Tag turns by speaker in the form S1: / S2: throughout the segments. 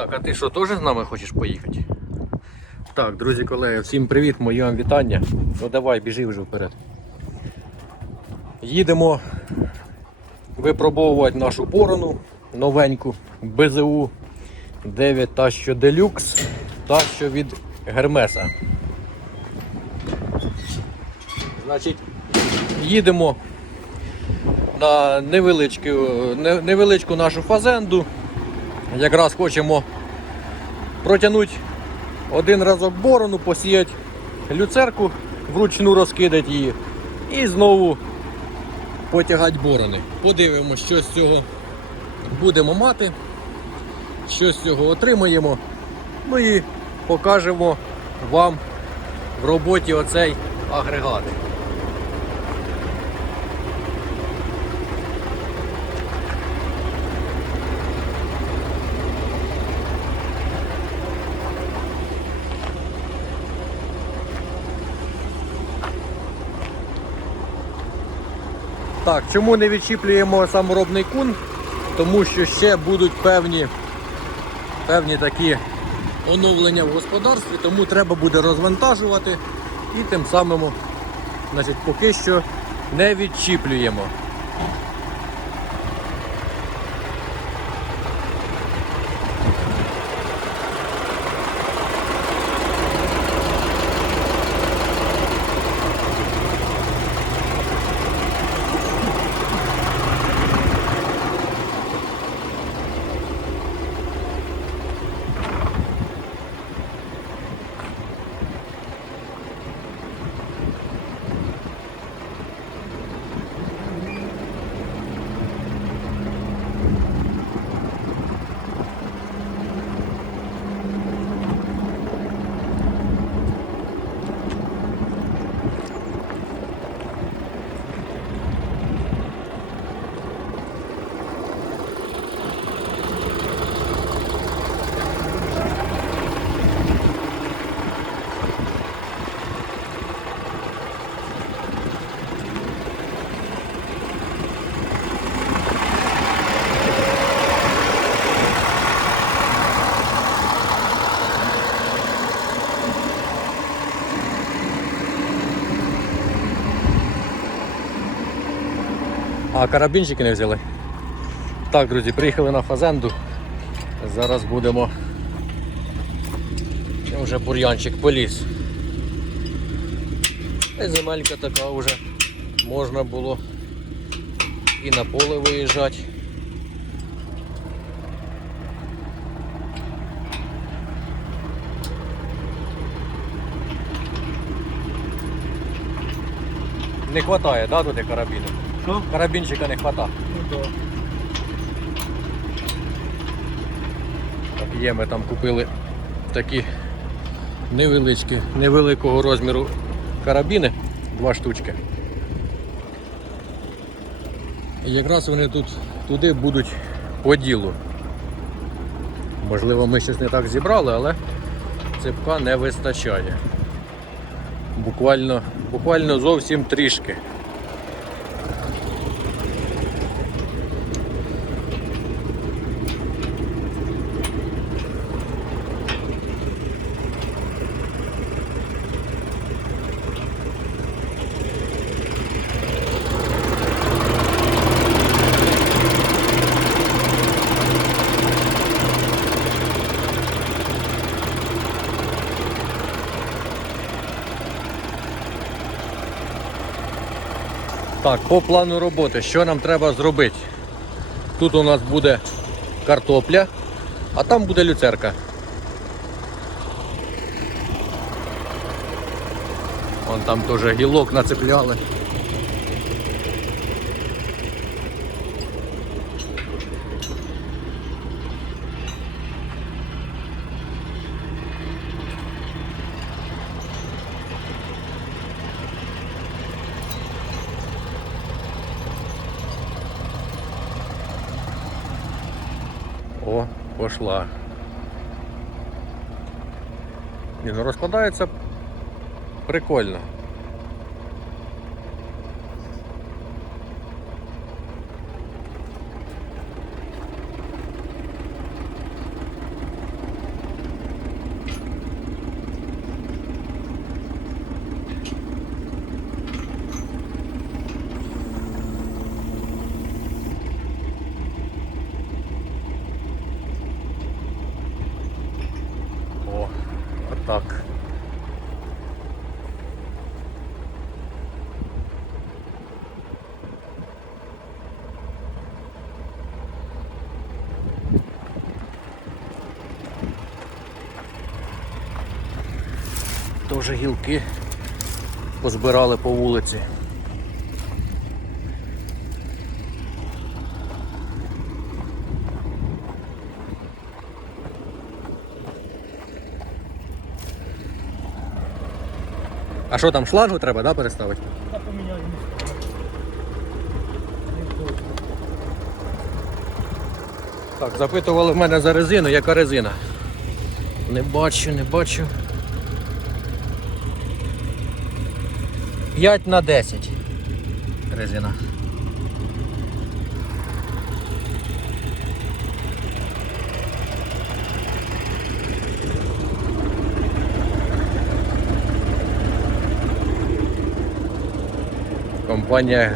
S1: Так, а ти що, теж з нами хочеш поїхати? Так, друзі, колеги, всім привіт, мої вам вітання. Ну давай, біжи вже вперед. Їдемо випробовувати нашу порону новеньку БЗУ 9 та що Deluxe та що від Гермеса. Значить, їдемо на невеличку, невеличку нашу фазенду. Якраз хочемо протягнути один разок борону, посіяти люцерку, вручну розкидати її і знову потягати борони. Подивимося, що з цього будемо мати, що з цього отримаємо. Ну і покажемо вам в роботі оцей агрегат. Так, чому не відчіплюємо саморобний кун? Тому що ще будуть певні, певні такі оновлення в господарстві, тому треба буде розвантажувати і тим самим значить, поки що не відчіплюємо. А карабінчики не взяли. Так, друзі, приїхали на фазенду. Зараз будемо. Вже бур'янчик поліз. І земелька така вже можна було і на поле виїжджати. Не вистачає, да, туди карабіну? Що? Карабінчика не вистачає. Ну да. Є, ми там купили такі невеличкі, невеликого розміру карабіни, два штучки. І якраз вони тут туди будуть по ділу. Можливо, ми щось не так зібрали, але цепка не вистачає. Буквально, буквально зовсім трішки. Так, по плану роботи, що нам треба зробити? Тут у нас буде картопля, а там буде люцерка. Вон там теж гілок нацепляли. О, пошла. Ні, ну розкладається прикольно. Вже гілки позбирали по вулиці. А що там шлангу треба, да, переставити? Поміняю. Так, запитували в мене за резину, яка резина. Не бачу, не бачу. 5 на 10 резина. Компанія.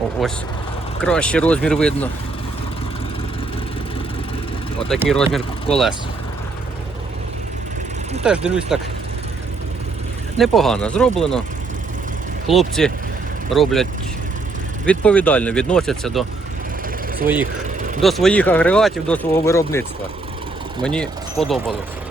S1: О, ось кращий розмір видно. Отакий розмір колес. Ну, теж дивлюсь так. Непогано зроблено. Хлопці роблять відповідально відносяться до своїх, до своїх агрегатів, до свого виробництва. Мені сподобалось.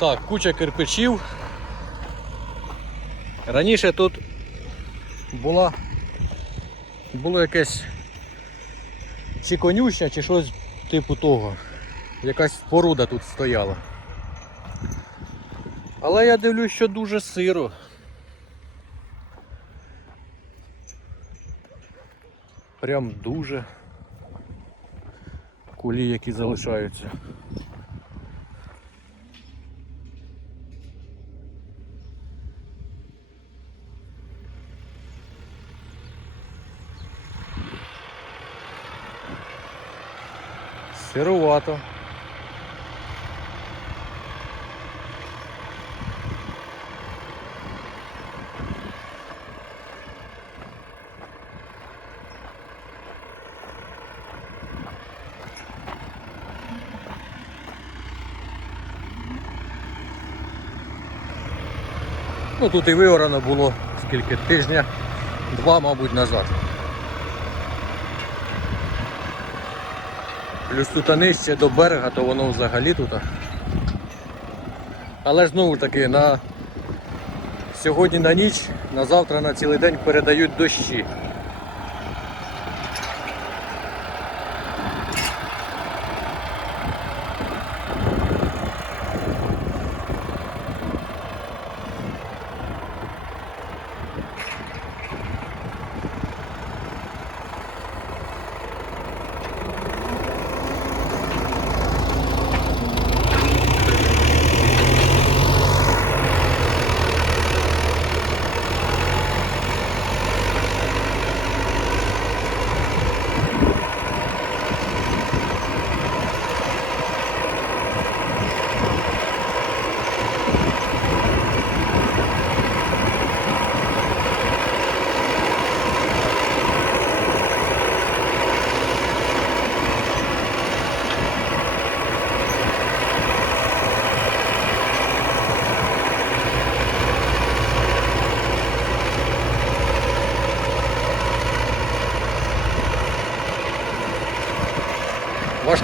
S1: Так, куча кирпичів. Раніше тут була було якесь чи конюшня, чи щось типу того. Якась споруда тут стояла. Але я дивлюсь, що дуже сиро. Прям дуже кулі, які залишаються. Сирувато. Ну тут і виорано було скільки тижня, два, мабуть, назад. Плюс тут нижче до берега, то воно взагалі тут. Але ж знову таки на сьогодні на ніч, на завтра на цілий день передають дощі.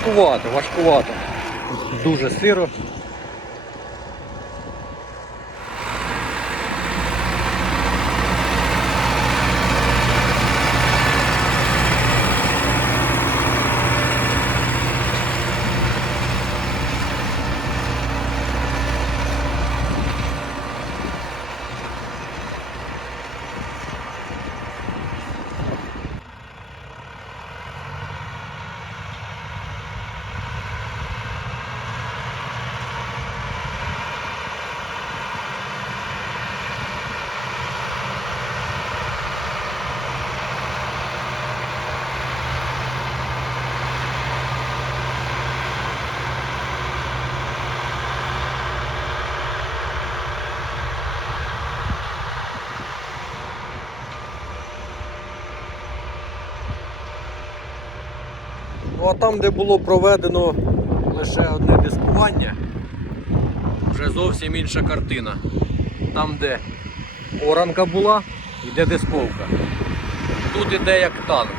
S1: Важкувато, важкувато. Дуже сиро. Ну а там, де було проведено лише одне дискування, вже зовсім інша картина. Там, де оранка була, йде дисковка. Тут іде як танк.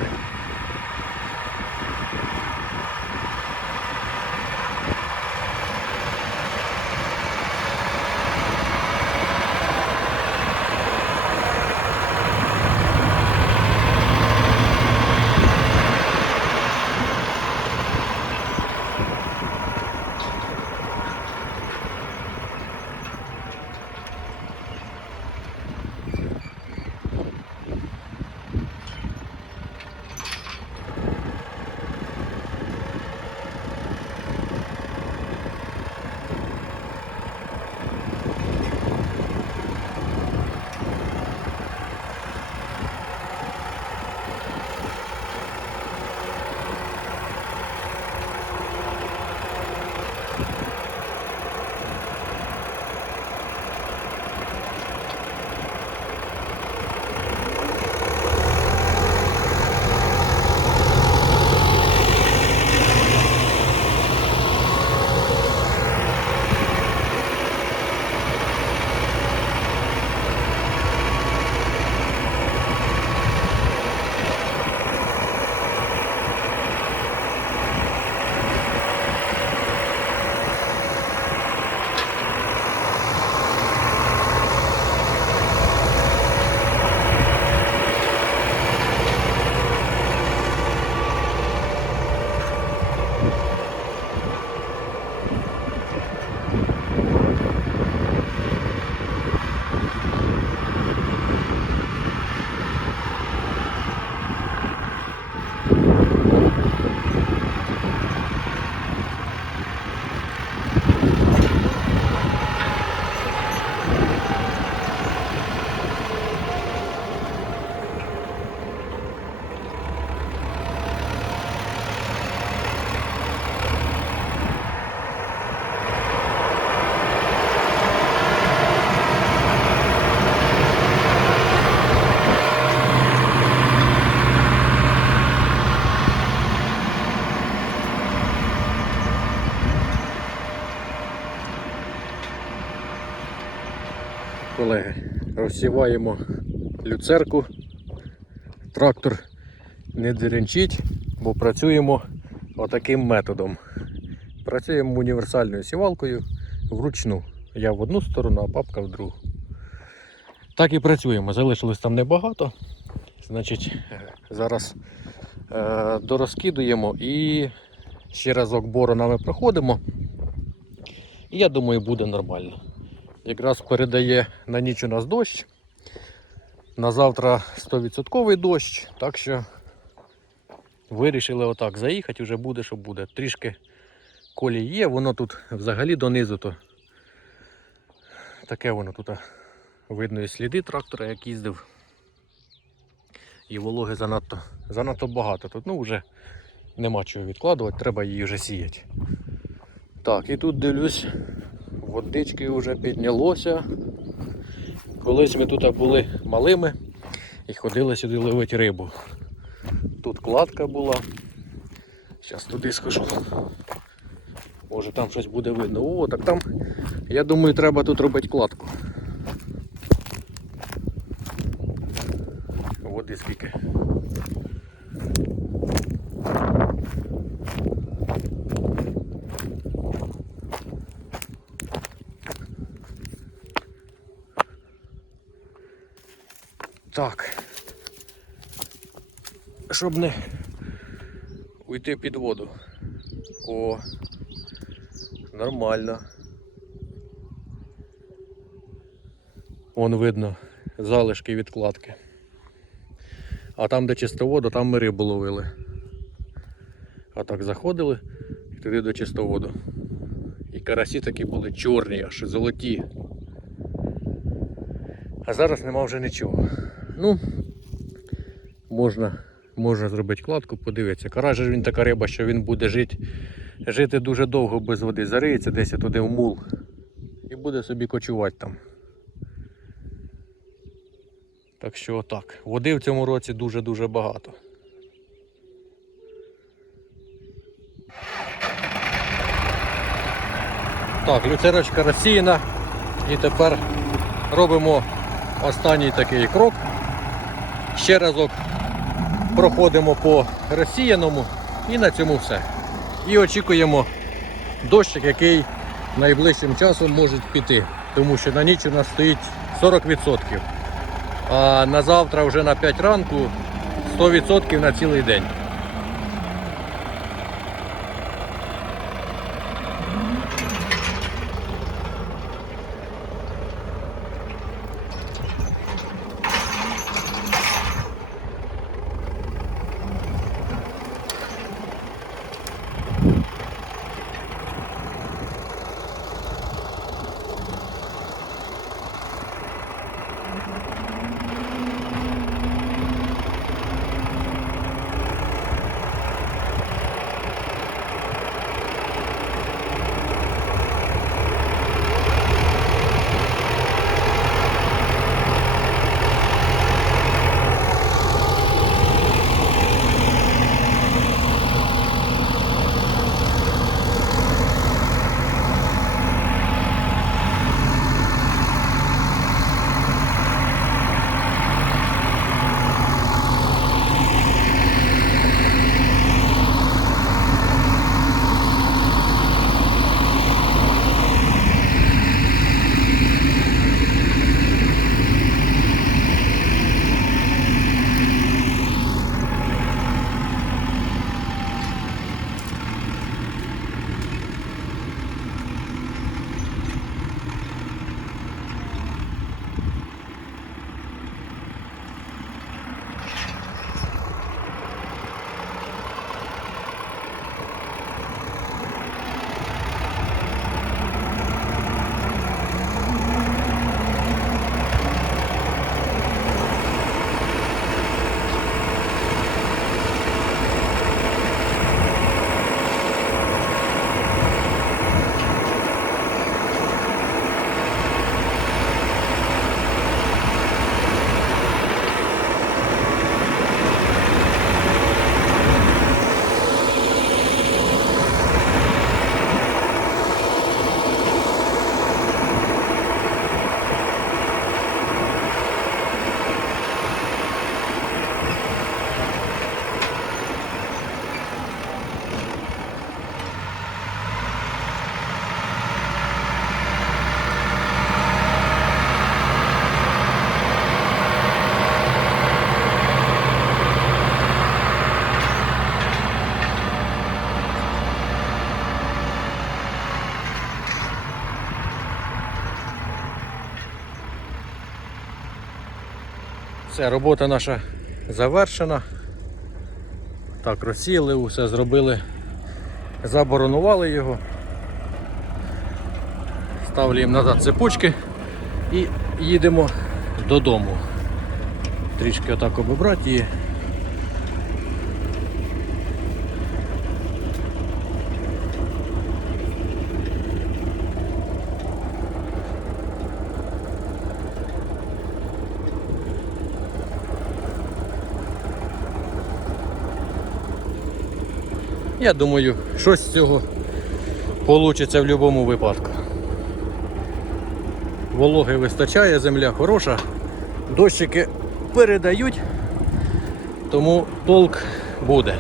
S1: Розсіваємо люцерку. Трактор не деренчить, бо працюємо отаким методом. Працюємо універсальною сівалкою вручну. Я в одну сторону, а папка в другу. Так і працюємо. Залишилось там небагато. Значить, е, зараз е, дорозкидуємо і ще разок боронами проходимо. І я думаю, буде нормально. Якраз передає на ніч у нас дощ. На завтра 100% дощ, так що вирішили отак заїхати, вже буде, що буде. Трішки колій є, воно тут взагалі донизу то таке воно тут видно і сліди трактора, як їздив. І вологи занадто, занадто багато. Тут ну вже нема чого відкладувати, треба її вже сіяти. Так, і тут дивлюсь, водички вже піднялося. Колись ми тут були малими і ходили сюди ловити рибу. Тут кладка була. Зараз туди схожу. Може там щось буде видно. О, так там, я думаю, треба тут робити кладку. Води скільки. Так. Щоб не уйти під воду. О, нормально. Вон видно залишки відкладки. А там, де чистоводу, там ми рибу ловили. А так заходили і туди до чистоводу. І карасі такі були чорні, аж золоті. А зараз нема вже нічого. Ну, Можна можна зробити кладку, подивитися. Караж він така риба, що він буде жити жити дуже довго без води, зариється десь туди в мул і буде собі кочувати там. Так що отак. Води в цьому році дуже-дуже багато. Так, люцерочка розсіяна і тепер робимо останній такий крок. Ще разок проходимо по розсіяному і на цьому все. І очікуємо дощик, який найближчим часом може піти. Тому що на ніч у нас стоїть 40%. А на завтра вже на 5 ранку 100% на цілий день. Все, робота наша завершена. Так, розсіяли, усе зробили, заборонували його. Ставлю їм назад цепочки і їдемо додому. Трішки отак обібрати її. Я думаю, щось з цього вийде в будь-якому випадку. Вологи вистачає, земля хороша, дощики передають, тому толк буде.